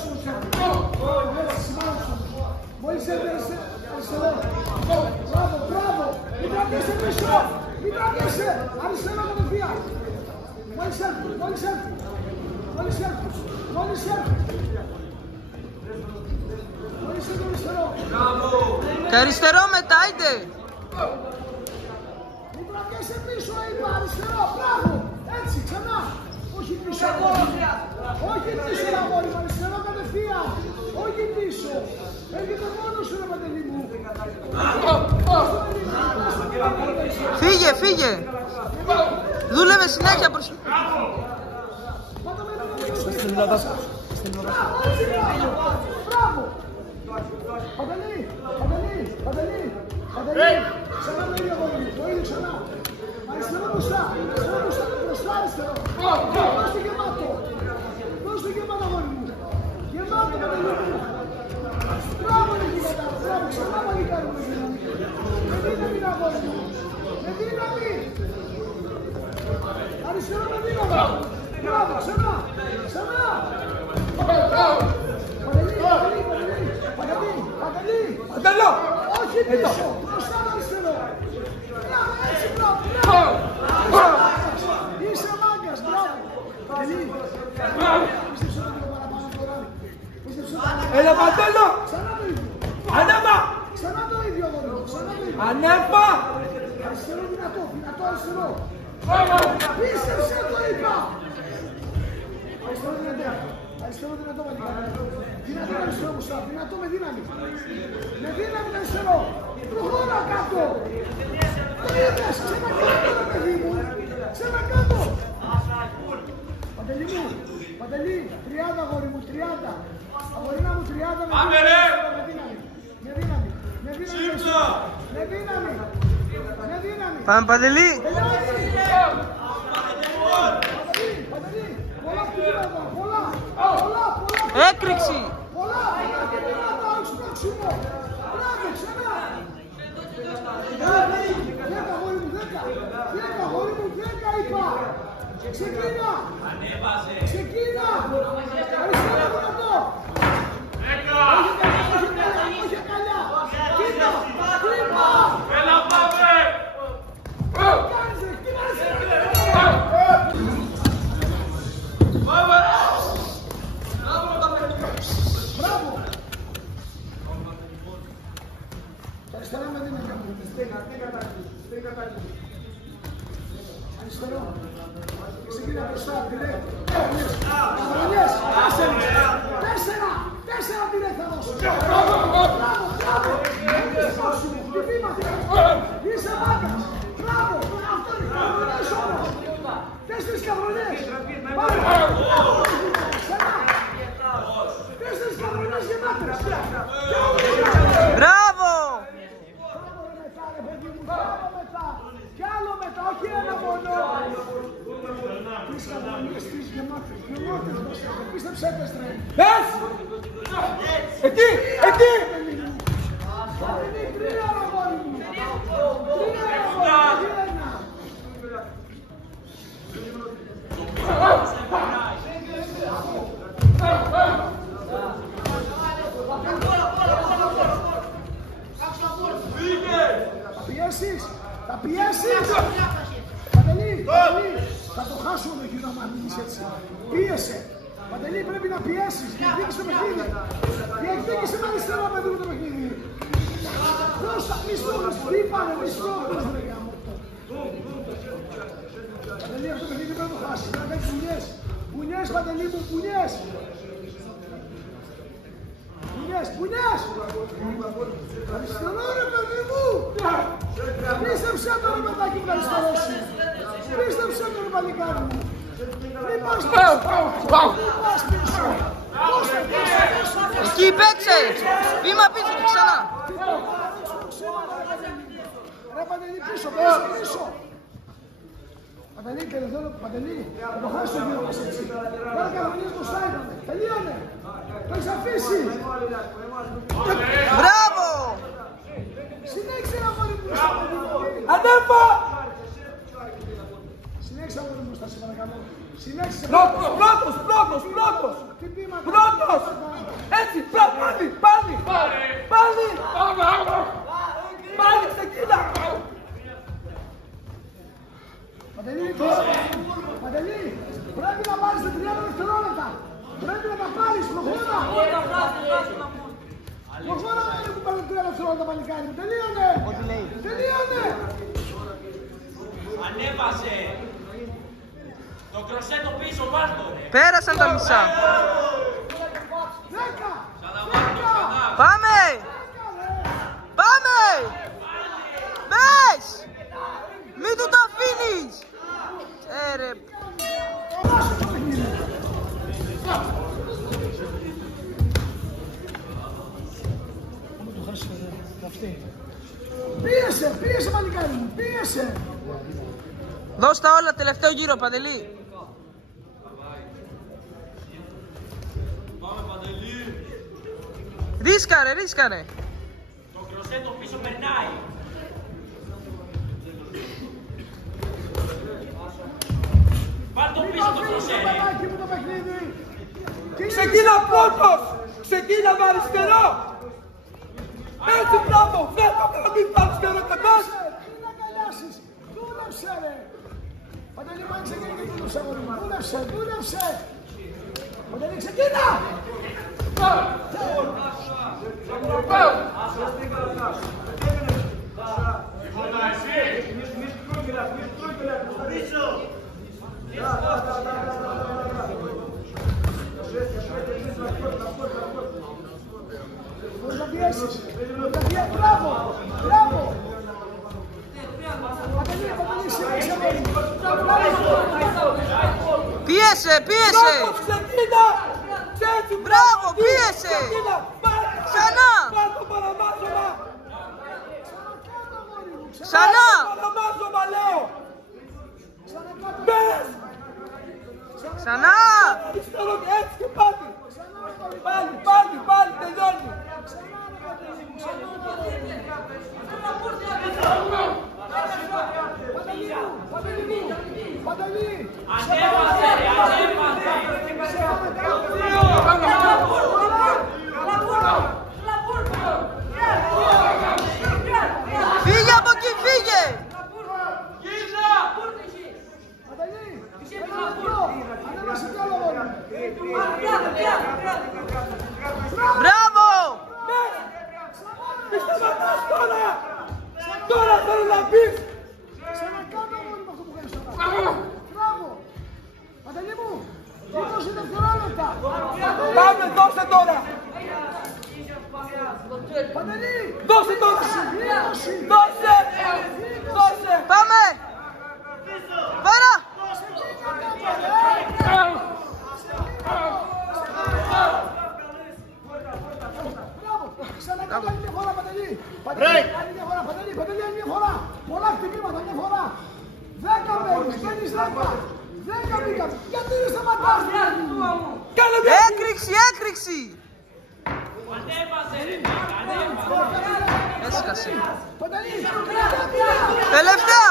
σου. Μόλις έρθει αριστερό. Μπράβο, μπράβο. Μην κρατήσει πίσω. Μην κρατήσει. Αριστερό κατευθείαν. Μόλις έρθει, μόλις έρθει. Μόλις έρθει, μόλις έρθει. Μόλις έρθει αριστερό. Και αριστερό μετά, είτε. Μην κρατήσει πίσω, είπα. Αριστερό, μπράβο. Έτσι, ξανά. Όχι πίσω. Όχι πίσω, αγόρι μου. Αριστερό κατευθείαν. Όχι πίσω. Έρχεται μόνος σου, ρε Παντελή μου. Φύγε, φύγε. Δούλευε συνέχεια προς... Μπράβο. Παντελή, Παντελή, Παντελή, Παντελή. Ξανά το ίδιο, αγόρι μου. Το ίδιο ξανά. Αριστερό μπροστά. Αριστερό μπροστά. Μπροστά αριστερό. Δώσ' το γεμάτο. Δώσ' το γεμάτο, αγόρι μου. Γεμάτο, Παντελή μου. Μπράβο, ρε γίγαντα. Μπράβο, ξανά μαγικά μου. Με δύναμη, αγόρι μου. Με δύναμη. Αριστερό με δύναμη. Μπράβο, ξανά. Ξανά. Παντελή, Παντελή, Παντελή. Παντελή, Παντελή. Όχι πίσω. Μπροστά αριστερό. Μπράβο, έτσι, μπράβο. Είσαι μάγκας, μπράβο. Παντελή. Πίστεψε το λίγο παραπάνω τώρα. Έλα, Παντέλο! Ξανά το ίδιο. Ανέβα! Ξανά το ίδιο, αγόρι μου. Ξανά το ίδιο. Ανέβα! Αριστερό δυνατό, δυνατό αριστερό. Πίστεψε το είπα. Αριστερό δυνατό. Αριστερό δυνατό, παλικάρι. Δυνατό αριστερό μου σάπ. Δυνατό με δύναμη. Με δύναμη αριστερό. Προχώρα κάτω. Το είδες. Ξανακάτω, ρε παιδί μου. Ξανακάτω. Παντελή μου. Παντελή. 30, αγόρι μου. 30. Αγορίνα μου 30 με δύναμη. Με δύναμη. Με δύναμη. Με δύναμη. Με δύναμη. Πάμε, Παντελή. Παντελή. Πολλά κτήματα. Πολλά. Πολλά. Έκρηξη. Πολλά. Κτήματα. Όχι πρόξιμο. Μπράβο. Ξανά. 10 αγόρι μου. 10. 10 αγόρι μου. 10 είπα. Ξεκίνα. Ξεκίνα. Αριστερά δυνατό. Όχι καλιά. Κοίτα. Κοίτα. Έλα, πάμε! Κάνεις ρε. Πάμε! Μπράβο. Αριστερά με δύναμη. Αριστερό. Ξεκίνα μπροστά. Καβρονιές. 4 direct θα δώσω. Μπράβο. Είσαι μάκας. Μπράβο. Αυτό είναι. Καβρονιές όμως. 4 καβρονιές. Πάμε. Ξανά. 4 καβρονιές γεμάτες. Μπράβο. Κι άλλο μετά, όχι ένα μόνο. 3 καβρονιές, 3 γεμάτες. Πίστεψε, έπεστρε. Πες! Εκεί! Εκεί! Είναι 3 αγόρι μου. 3 αγόρι μου. Θα πιέσεις. Θα πιέσεις. Παντελή, θα το χάσουμε το γύρο άμα μείνεις έτσι. Πίεσε. Παντελή, πρέπει να πιέσεις. Διεκδίκησε το παιχνίδι. Διεκδίκησε με αριστερά παιδί μου το παιχνίδι. Δώσα, μη στόχος. Τι πάνε, μη στόχος. Παντελή, αυτό το παιχνίδι πρέπει να το χάσεις. Να κάνεις μπουνιές. Μπουνιές, Παντελή μου, μπουνιές. Μπουνιές. Αριστερό ρε παιδί μου. Πίστεψε το ρε παιδάκι μου να αριστερώσει. Πίστεψε το ρε παλικάρι μου. Μην πας πίσω. Εκεί παίξε. Βήμα πίσω και ξανά. Ρε Παντελή πίσω. Παντελή, θα το χάσει το γύρο μας έτσι. Τώρα κανονίες μπροστά ήτανε. Τελείωνε. Το έχεις αφήσει. Μπράβο. Συνέχισε να μόνοι μου. Ανέβα! Συνέχισε να μόνοι μου, σε παρακαλώ. Συνέχισε. Πρώτος! Χτυπήματα. Πρώτος! όλα τα παλικάρια μου. Τελείωνε. Τελείωνε. Ανέβασε. Το κροσέ το πίσω βάρτο. Πέρασαν τα μισά. 10. Πάμε! Πάμε! Μπες! Μην του το αφήνεις! Ρε. Πίεσε, πίεσε παλικάρι μου, πίεσε. Δώσ' τα όλα, τελευταίο γύρο, Παντελή. Πάμε Παντελή. Ρίσκαρε, ρίσκαρε. Το κροσέ το πίσω περνάει. Πάρ' το πίσω το κροσέ. Ξεκίνα πρώτος! Ξεκίνα με αριστερό! Έτσι μπράβο! Δεν το κάνει με αριστερό κατάς! Τι να αγκαλιάσεις, δούλεψε ρε. Παντελή πάνε ξεκίνη και δούλεψε, δούλεψε, δούλεψε. Παντελή ξεκίνα. Πώς να πιέσεις, μπράβο, μπράβο. Παντελή, Πίεσε, πίεσε. Ξεκίνα! Μπράβο, πίεσε. Ξανά. Πάρ' το παραμάζωμα! Ξανά. Παραμάζωμα λέω! Μπες! Ξανά. Αριστερό και έτσι και πάλι! Πάλι, τελειώνει! Παντελή, Ανέβασε, Φύγε από εκεί, φύγε. Μπράβο. Μη σταματάς τώρα! Τώρα θέλω να πεις! ξανακάνω αγόρι με αυτό που κάνεις τώρα. Μπράβο. Παντελή μου, 20 δευτερόλεπτα. Πάμε, δώσε τώρα! Παντελή, Δώσε τώρα! 20. Δώσε! Δώσε! Πάμε. Βάρα. Μπράβο. Ξανακάνω άλλη μια φορά, Παντελή. Άλλη μια φορά, Παντελή, άλλη μια φορά. Πολλά χτυπήματα, μια φορά. 10 μπαίνεις, μπαίνεις 10. 10 μπήκαν. Γιατί δεν σταματάς, Παντελή μου. Κάνε μια! Έκρηξη, έκρηξη. Ανέβασε ρε φίλε, ανέβασε. Έσκασε. Παντελή, Τελευταία.